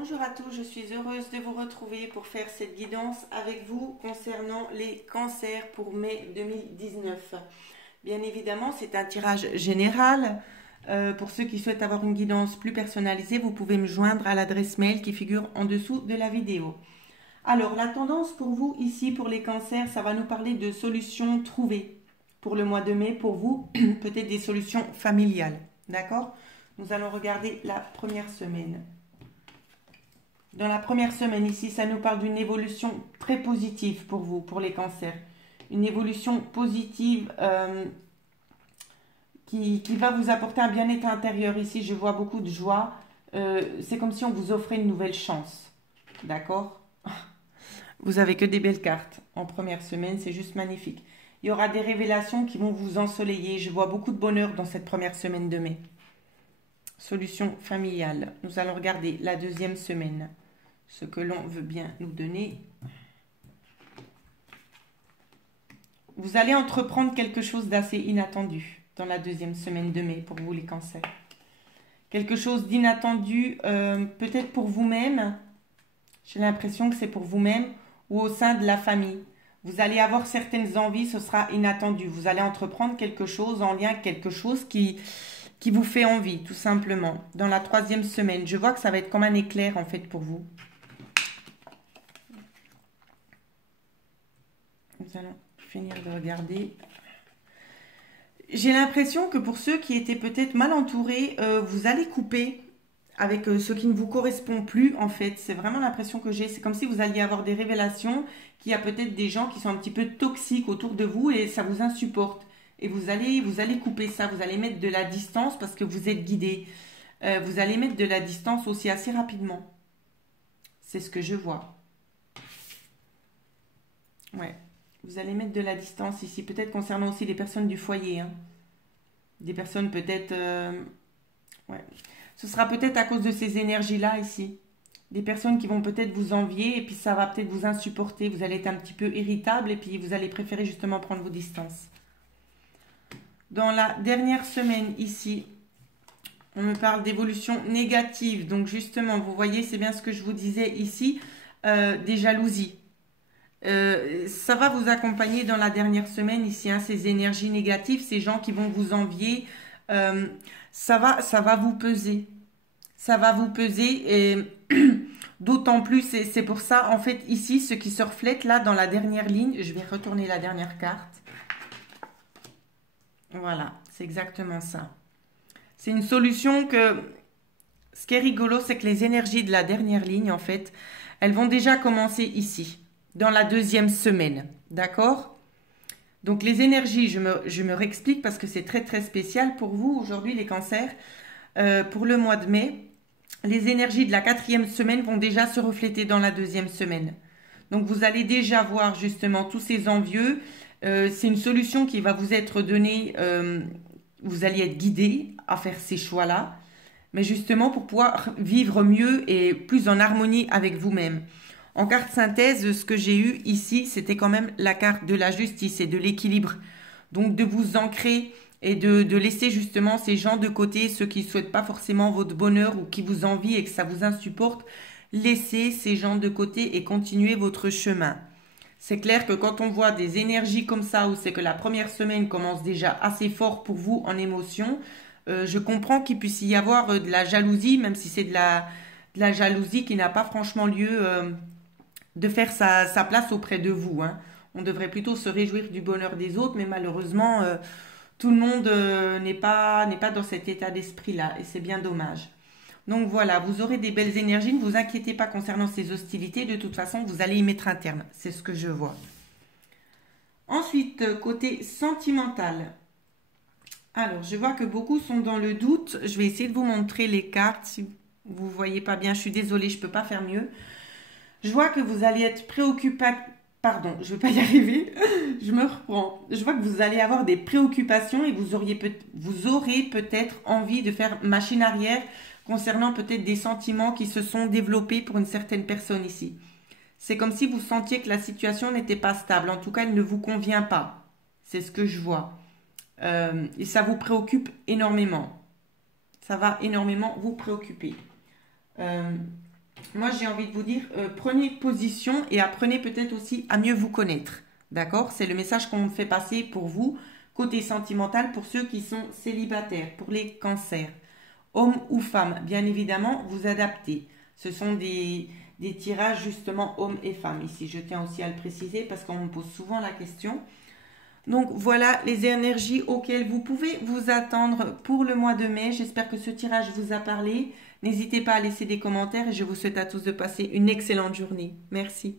Bonjour à tous, je suis heureuse de vous retrouver pour faire cette guidance avec vous concernant les cancers pour mai 2019. Bien évidemment, c'est un tirage général. Pour ceux qui souhaitent avoir une guidance plus personnalisée, vous pouvez me joindre à l'adresse mail qui figure en dessous de la vidéo. Alors, la tendance pour vous ici, pour les cancers, ça va nous parler de solutions trouvées pour le mois de mai. Pour vous, peut-être des solutions familiales. D'accord? Nous allons regarder la première semaine. Dans la première semaine ici, ça nous parle d'une évolution très positive pour vous, pour les cancers. Une évolution positive qui va vous apporter un bien-être intérieur. Ici, je vois beaucoup de joie. C'est comme si on vous offrait une nouvelle chance. D'accord? Vous avez que des belles cartes en première semaine, c'est juste magnifique. Il y aura des révélations qui vont vous ensoleiller. Je vois beaucoup de bonheur dans cette première semaine de mai. Solution familiale. Nous allons regarder la deuxième semaine. Ce que l'on veut bien nous donner. Vous allez entreprendre quelque chose d'assez inattendu dans la deuxième semaine de mai pour vous les cancers. Quelque chose d'inattendu peut-être pour vous-même. J'ai l'impression que c'est pour vous-même ou au sein de la famille. Vous allez avoir certaines envies, ce sera inattendu. Vous allez entreprendre quelque chose en lien avec quelque chose qui vous fait envie, tout simplement. Dans la troisième semaine, je vois que ça va être comme un éclair en fait pour vous. Nous allons finir de regarder. J'ai l'impression que pour ceux qui étaient peut-être mal entourés, vous allez couper avec ce qui ne vous correspond plus en fait. C'est vraiment l'impression que j'ai. C'est comme si vous alliez avoir des révélations qu'il y a peut-être des gens qui sont un petit peu toxiques autour de vous et ça vous insupporte. Et vous allez couper ça. Vous allez mettre de la distance parce que vous êtes guidé. Vous allez mettre de la distance aussi assez rapidement. C'est ce que je vois. Ouais. Vous allez mettre de la distance ici, peut-être concernant aussi les personnes du foyer. Hein. Des personnes peut-être... ouais. Ce sera peut-être à cause de ces énergies-là ici. Des personnes qui vont peut-être vous envier et puis ça va peut-être vous insupporter. Vous allez être un petit peu irritable et puis vous allez préférer justement prendre vos distances. Dans la dernière semaine ici, on me parle d'évolution négative. Donc justement, vous voyez, c'est bien ce que je vous disais ici, des jalousies. Ça va vous accompagner dans la dernière semaine ici, hein, ces énergies négatives, ces gens qui vont vous envier, ça va vous peser. Ça va vous peser et d'autant plus, c'est pour ça, en fait, ici, ce qui se reflète là dans la dernière ligne, je vais retourner la dernière carte. Voilà, c'est exactement ça. C'est une solution que, ce qui est rigolo, c'est que les énergies de la dernière ligne, en fait, elles vont déjà commencer ici. Dans la deuxième semaine, d'accord? Donc les énergies, je me réexplique parce que c'est très très spécial pour vous aujourd'hui les cancers. Pour le mois de mai, les énergies de la quatrième semaine vont déjà se refléter dans la deuxième semaine. Donc vous allez déjà voir justement tous ces envieux. C'est une solution qui va vous être donnée. Vous allez être guidé à faire ces choix-là. Mais justement pour pouvoir vivre mieux et plus en harmonie avec vous-même. En carte synthèse, ce que j'ai eu ici, c'était quand même la carte de la justice et de l'équilibre. Donc de vous ancrer et de laisser justement ces gens de côté, ceux qui ne souhaitent pas forcément votre bonheur ou qui vous envient et que ça vous insupporte. Laissez ces gens de côté et continuez votre chemin. C'est clair que quand on voit des énergies comme ça, où c'est que la première semaine commence déjà assez fort pour vous en émotion, je comprends qu'il puisse y avoir de la jalousie, même si c'est de la jalousie qui n'a pas franchement lieu de faire sa place auprès de vous. Hein. On devrait plutôt se réjouir du bonheur des autres, mais malheureusement, tout le monde n'est pas dans cet état d'esprit-là, et c'est bien dommage. Donc voilà, vous aurez des belles énergies, ne vous inquiétez pas concernant ces hostilités, de toute façon, vous allez y mettre un terme, c'est ce que je vois. Ensuite, côté sentimental. Alors, je vois que beaucoup sont dans le doute, je vais essayer de vous montrer les cartes, si vous ne voyez pas bien, je suis désolée, je ne peux pas faire mieux. Je vois que vous allez être préoccupé. Pardon, je ne vais pas y arriver. Je me reprends. Je vois que vous allez avoir des préoccupations et vous aurez peut-être envie de faire machine arrière concernant peut-être des sentiments qui se sont développés pour une certaine personne ici. C'est comme si vous sentiez que la situation n'était pas stable. En tout cas, elle ne vous convient pas. C'est ce que je vois. Et ça vous préoccupe énormément. Ça va énormément vous préoccuper. moi j'ai envie de vous dire, prenez position et apprenez peut-être aussi à mieux vous connaître. D'accord? C'est le message qu'on me fait passer pour vous, côté sentimental, pour ceux qui sont célibataires, pour les cancers. Homme ou femme, bien évidemment, vous adaptez. Ce sont des tirages justement hommes et femmes. Ici, je tiens aussi à le préciser parce qu'on me pose souvent la question. Donc voilà les énergies auxquelles vous pouvez vous attendre pour le mois de mai. J'espère que ce tirage vous a parlé. N'hésitez pas à laisser des commentaires et je vous souhaite à tous de passer une excellente journée. Merci.